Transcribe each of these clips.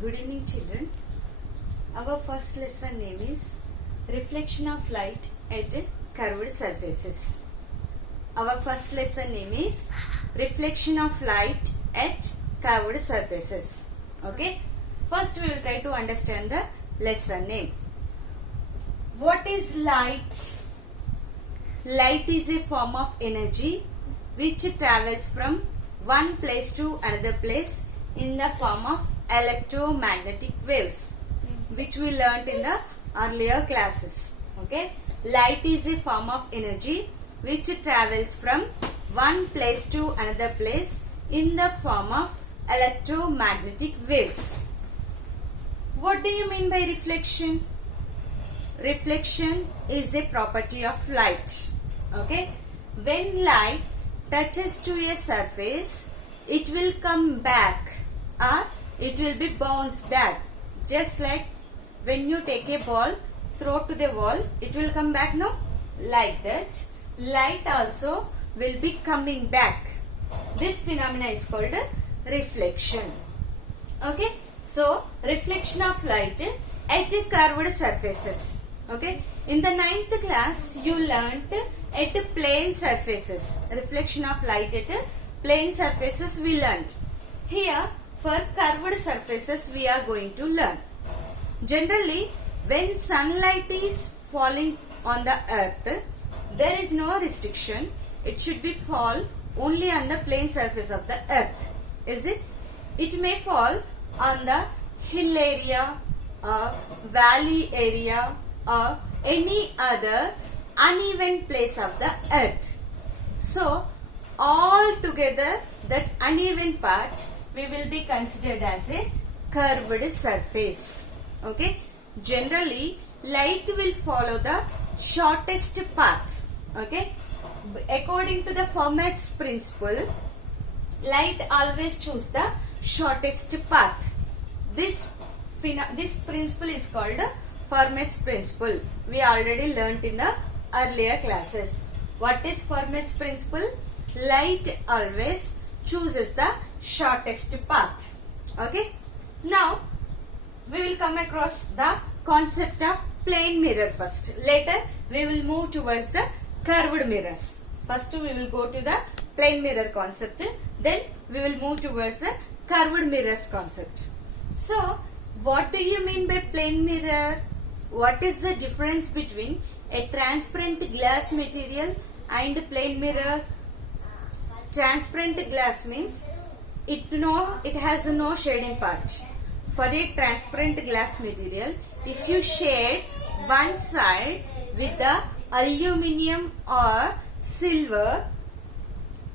Good evening, children. Our first lesson name is Reflection of Light at Curved Surfaces. Our first lesson name is Reflection of Light at Curved Surfaces. Okay. First we will try to understand the lesson name. What is light? Light is a form of energy which travels from one place to another place in the form of electromagnetic waves, which we learnt in the earlier classes. Okay, light is a form of energy which travels from one place to another place in the form of electromagnetic waves. What do you mean by reflection? Reflection is a property of light. Okay, when light touches to a surface, it will come back or it will be bounced back. Just like when you take a ball, throw to the wall, it will come back, no? Like that, light also will be coming back. This phenomena is called reflection. Okay, so reflection of light at curved surfaces. Okay, in the 9th class you learnt at plane surfaces. Reflection of light at plane surfaces we learnt. Here for curved surfaces we are going to learn. Generally, when sunlight is falling on the earth, there is no restriction. It should be fall only on the plane surface of the earth. Is it? It may fall on the hill area or valley area or any other uneven place of the earth. So, all together that uneven part we will be considered as a curved surface. Okay. Generally, light will follow the shortest path. Okay. According to the Fermat's principle, light always choose the shortest path. This principle is called Fermat's principle. We already learnt in the earlier classes. What is Fermat's principle? Light always chooses the shortest path. Okay. Now we will come across the concept of plane mirror first. Later we will move towards the curved mirrors. First we will go to the plane mirror concept. Then we will move towards the curved mirrors concept. So what do you mean by plane mirror? What is the difference between a transparent glass material and plane mirror? Transparent glass means it has no shading part. For a transparent glass material, if you shade one side with the aluminium or silver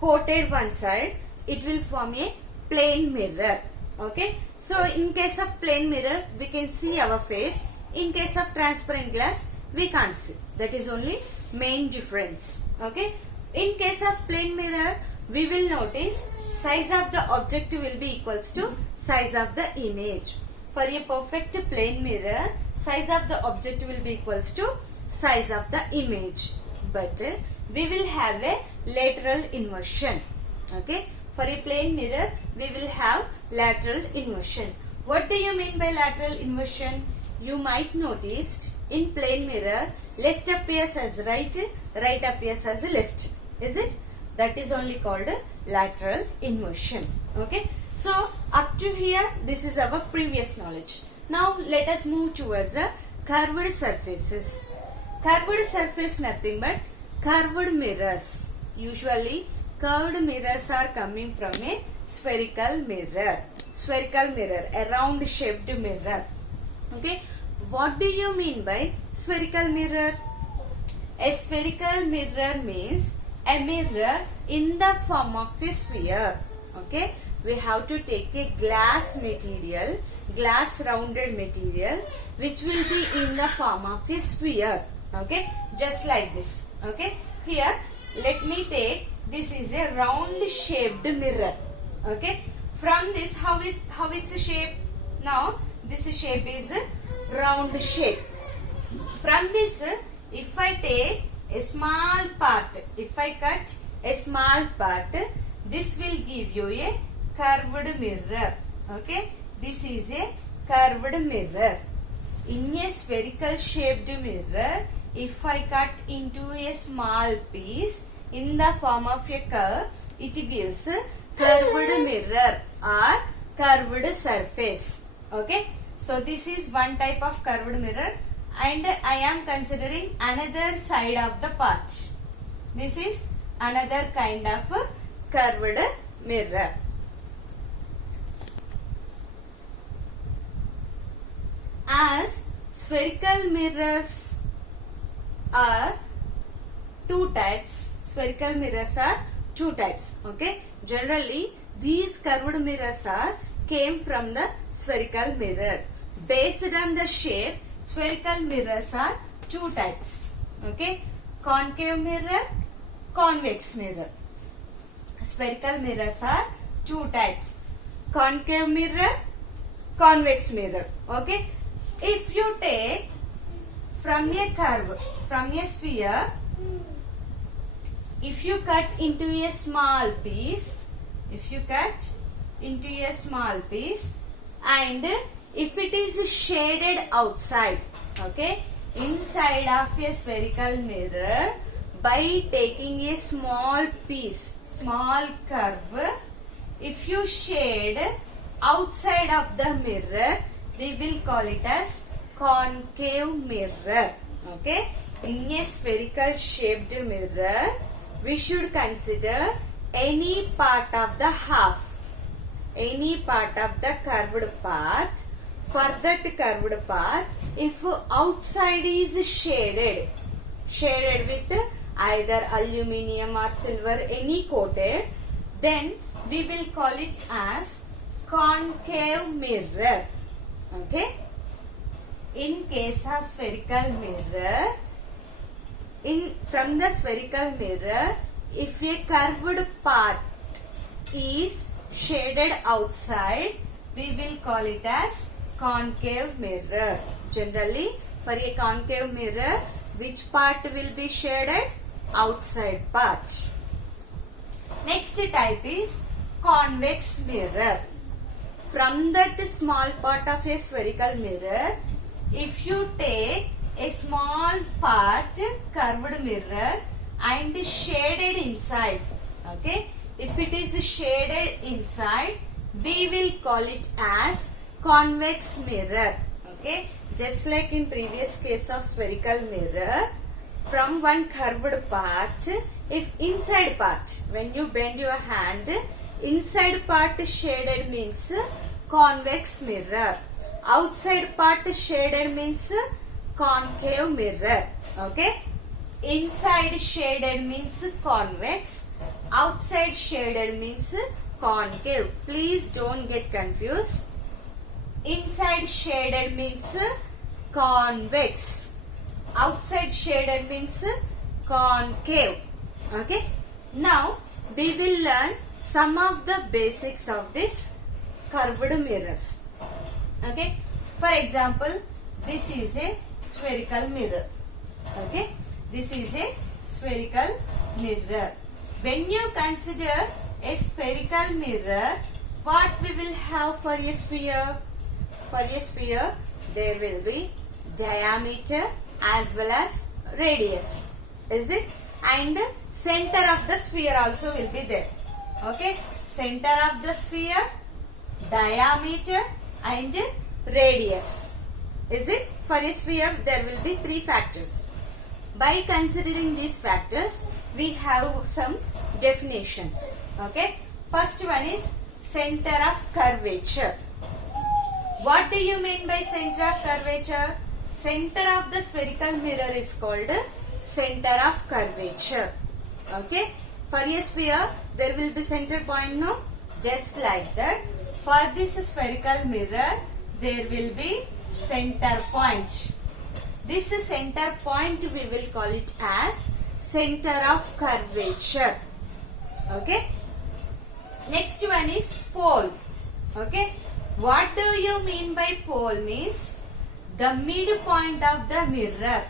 coated one side, it will form a plane mirror. Okay. So in case of plane mirror, we can see our face. In case of transparent glass, we can't see. That is only main difference. Okay. In case of plane mirror, we will notice size of the object will be equals to size of the image. For a perfect plane mirror, size of the object will be equals to size of the image. But we will have a lateral inversion. Okay. For a plane mirror, we will have lateral inversion. What do you mean by lateral inversion? You might notice in plane mirror, left appears as right, right appears as left. Is it? That is only called lateral inversion. Okay. So up to here, this is our previous knowledge. Now let us move towards the curved surfaces. Curved surface nothing but curved mirrors. Usually curved mirrors are coming from a spherical mirror. Spherical mirror, a round shaped mirror. Okay. What do you mean by spherical mirror? A spherical mirror means a mirror in the form of a sphere. Okay. We have to take a glass material, glass rounded material, which will be in the form of a sphere. Okay. Just like this. Okay. Here, let me take, this is a round shaped mirror. Okay. From this, how it's a shape? Now, this shape is a round shape. From this, if I take a small part, if I cut a small part, this will give you a curved mirror. Okay, this is a curved mirror. In a spherical shaped mirror, if I cut into a small piece in the form of a curve, it gives curved mirror or curved surface. Okay. So this is one type of curved mirror, and I am considering another side of the part. This is another kind of curved mirror. As spherical mirrors are two types. Spherical mirrors are two types. Okay. Generally, these curved mirrors came from the spherical mirror. Based on the shape, spherical mirrors are two types. Okay. Concave mirror, convex mirror. Spherical mirrors are two types. Concave mirror, convex mirror. Okay. If you take from a curve, from a sphere, if you cut into a small piece, and if it is shaded outside, okay, inside of a spherical mirror, by taking a small piece, small curve, if you shade outside of the mirror, we will call it as concave mirror. Okay. In a spherical shaped mirror, we should consider any part of the half, any part of the curved part. For that curved part, if outside is shaded with either aluminium or silver, any coated, then we will call it as concave mirror. Okay. In case of spherical mirror, from the spherical mirror, if a curved part is shaded outside, we will call it as concave mirror. Generally, for a concave mirror, which part will be shaded? Outside part. Next type is convex mirror. From that small part of a spherical mirror, if you take a small part, curved mirror, and shaded inside, okay, if it is shaded inside, we will call it as convex mirror. Okay, just like in previous case of spherical mirror, from one curved part, if inside part, when you bend your hand, inside part shaded means convex mirror, outside part shaded means concave mirror. Okay, inside shaded means convex, outside shaded means concave. Please don't get confused. Inside shaded means convex, outside shaded means concave. Okay, now we will learn some of the basics of this curved mirrors. Okay, for example, this is a spherical mirror. Okay, this is a spherical mirror. When you consider a spherical mirror, what we will have for a sphere? For a sphere, there will be diameter as well as radius. Is it? And center of the sphere also will be there. Okay, center of the sphere, diameter and radius. Is it? For a sphere, there will be three factors. By considering these factors, we have some definitions. Okay, first one is center of curvature. What do you mean by center of curvature? Center of the spherical mirror is called center of curvature. Okay, for a sphere, there will be center point, no? Just like that. For this spherical mirror, there will be center point. This center point, we will call it as center of curvature. Okay. Next one is pole. Okay. What do you mean by pole? Means the midpoint of the mirror.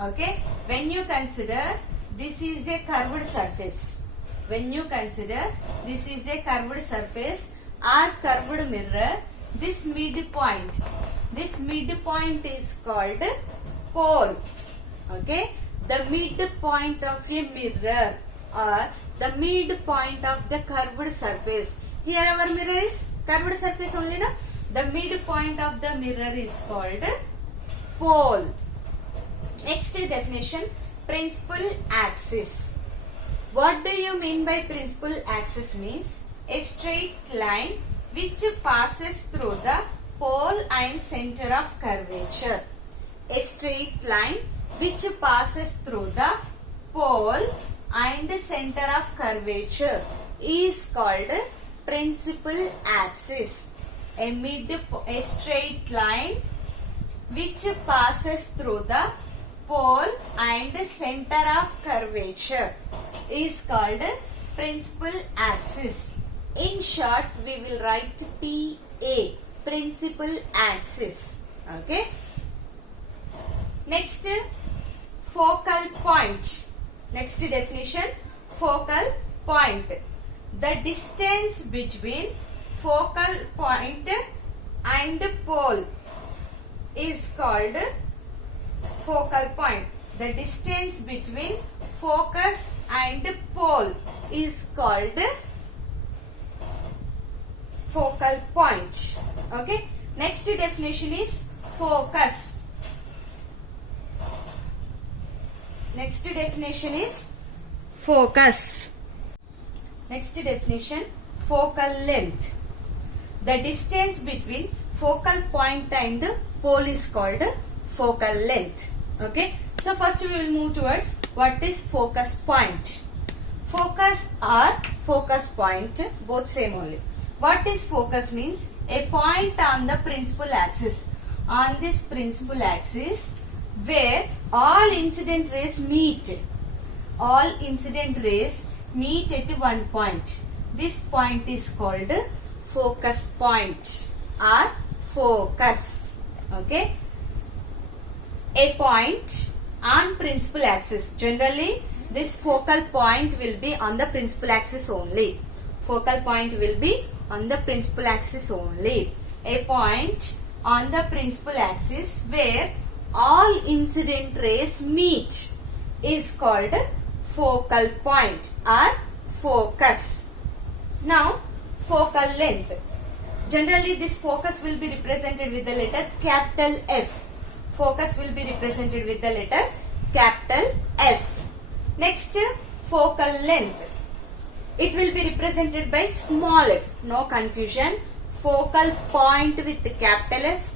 Okay. When you consider this is a curved surface. When you consider this is a curved surface or curved mirror, this midpoint is called pole. Okay, the midpoint of a mirror or the midpoint of the curved surface. Here our mirror is curved surface only, na? The midpoint of the mirror is called pole. Next definition, principal axis. What do you mean by principal axis? Means a straight line which passes through the pole and center of curvature. A straight line which passes through the pole and center of curvature is called principal axis. A straight line which passes through the pole and center of curvature is called principal axis. In short, we will write PA, principal axis. Okay. Next, focal point. Next definition, focal point. The distance between focal point and pole is called focal point. The distance between focus and pole is called focal point. Okay. Next definition is focus. Next definition is focus. Next definition, focal length. The distance between focal point and pole is called focal length. Okay. So first we will move towards what is focus point. Focus or focus point, both same only. What is focus means? A point on the principal axis. On this principal axis where all incident rays meet. All incident rays meet at one point. This point is called focus point or focus. Okay. A point on principal axis. Generally, this focal point will be on the principal axis only. Focal point will be on the principal axis only. A point on the principal axis where all incident rays meet is called focal point or focus. Now, focal length. Generally, this focus will be represented with the letter capital F. Focus will be represented with the letter capital F. Next, focal length. It will be represented by small f. No confusion. Focal point with capital F.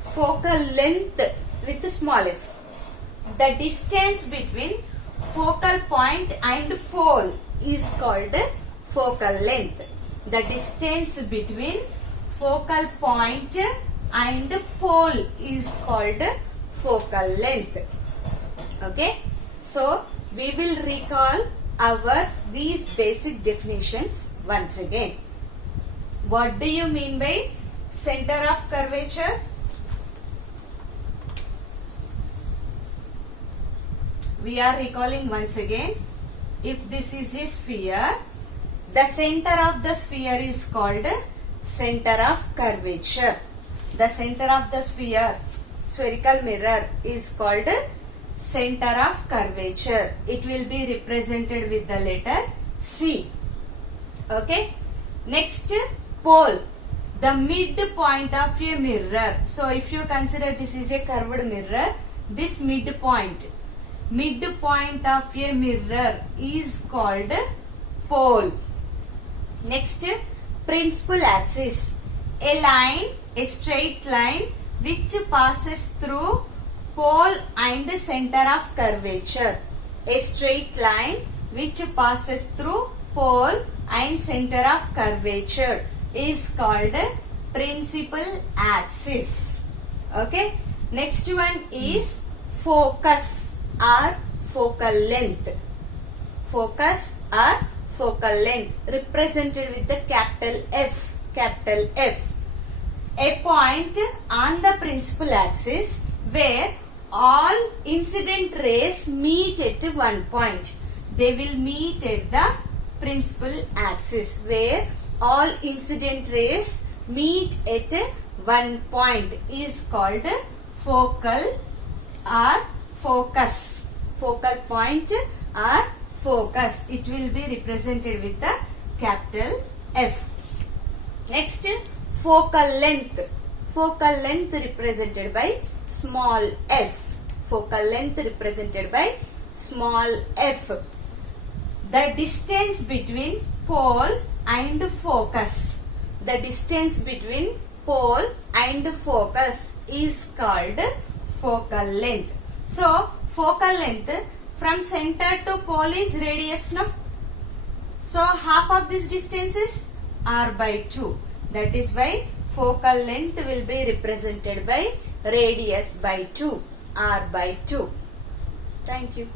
Focal length with small f. The distance between focal point and pole is called focal length. The distance between focal point and pole is called focal length. Okay. So, we will recall these basic definitions once again. What do you mean by center of curvature? We are recalling once again. If this is a sphere, the center of the sphere is called center of curvature. The center of the sphere, spherical mirror, is called center of curvature. It will be represented with the letter C. Okay. Next, pole. The midpoint of a mirror. So, if you consider this is a curved mirror, this midpoint of a mirror is called pole. Next, principal axis. A straight line which passes through pole and center of curvature. A straight line which passes through pole and center of curvature is called principal axis. Okay. Next one is focus or focal length. Focus or focal length represented with the capital F. Capital F. A point on the principal axis where all incident rays meet at one point. They will meet at the principal axis where all incident rays meet at one point is called focal or focus. Focal point or focus. It will be represented with the capital F. Next, focal length. Focal length represented by small f. Focal length represented by small f. The distance between pole and focus. The distance between pole and focus is called focal length. So, focal length from center to pole is radius, no? So, half of this distance is r by 2. That is why focal length will be represented by radius by 2, r by 2. Thank you.